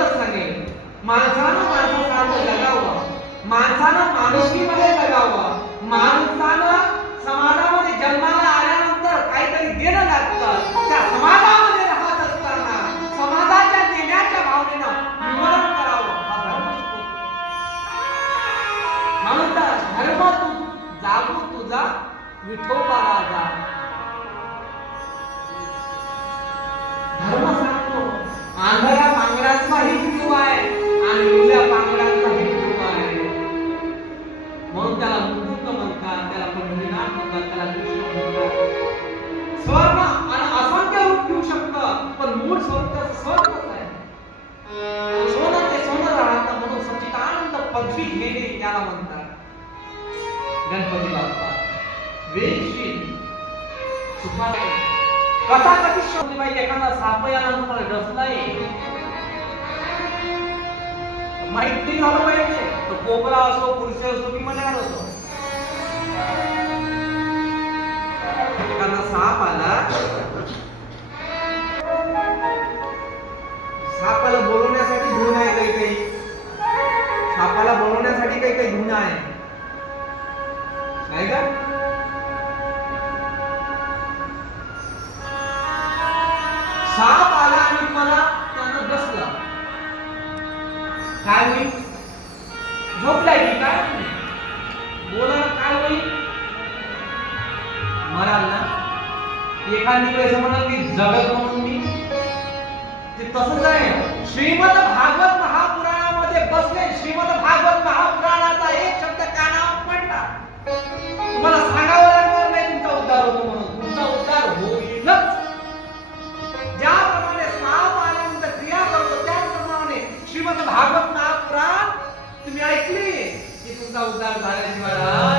माणसानं माणसासारखं जगावं. माणसानं माणुसकीमध्ये जगावं. माणसानं समाजामध्ये जन्माला आल्यानंतर काहीतरी देणं लागतं. त्या समाजामध्ये राहत असताना समाजाच्या देण्याच्या भावनेनं विवरण करावं. हा धर्म म्हणून धर्म तू जागू तुझा विठोबा राजा. म्हणून त्याला मुकुंद म्हणतात त्याला पंढरीनाथ म्हणतात त्याला कृष्ण म्हणतात स्वर्ण आणि असंख्य रूप घेऊ शकतं पण मूळ स्वरूप त्याचं स्वर्गच आहे सोनं ते सोनं राहतं म्हणून सच्चिदानंद पदवी घेणे त्याला म्हणतात गणपती बाप्पा वेदशील सुखाने कथा कधी शोधली पाहिजे एखादा साप याला तुम्हाला डसलाय माहीत नाही झालं पाहिजे तो कोपरा असो पुरुष असो सापाला बोलवण्यासाठी धुण आहे काही काही. सापाला बोलवण्यासाठी काही काही धुण आहे. नाही का? साप आला आणि मला त्यानं बसला. काय होईल? झोपलाय की काय? बोला काय होईल? म्हणाल ना एखादी वेळेस म्हणाल की जगत म्हणून मी. ते तसंच आहे. श्रीमद भागवत महापुराणामध्ये बसले श्रीमद भागवत महापुराणाचा एक शब्द कानावर पडला. तुम्हाला सांगावं लागणार नाही तुमचा उद्धार होतो म्हणून. तुमचा उद्धार होईलच. ज्याप्रमाणे साप आल्यानंतर क्रिया करतो त्याचप्रमाणे श्रीमद भागवत महापुराण तुम्ही ऐकली की तुमचा उद्धार झाल्याशिवाय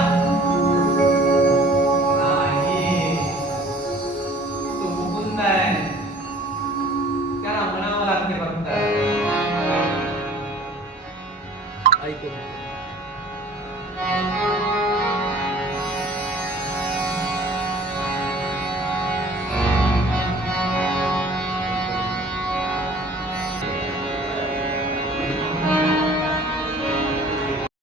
त्याला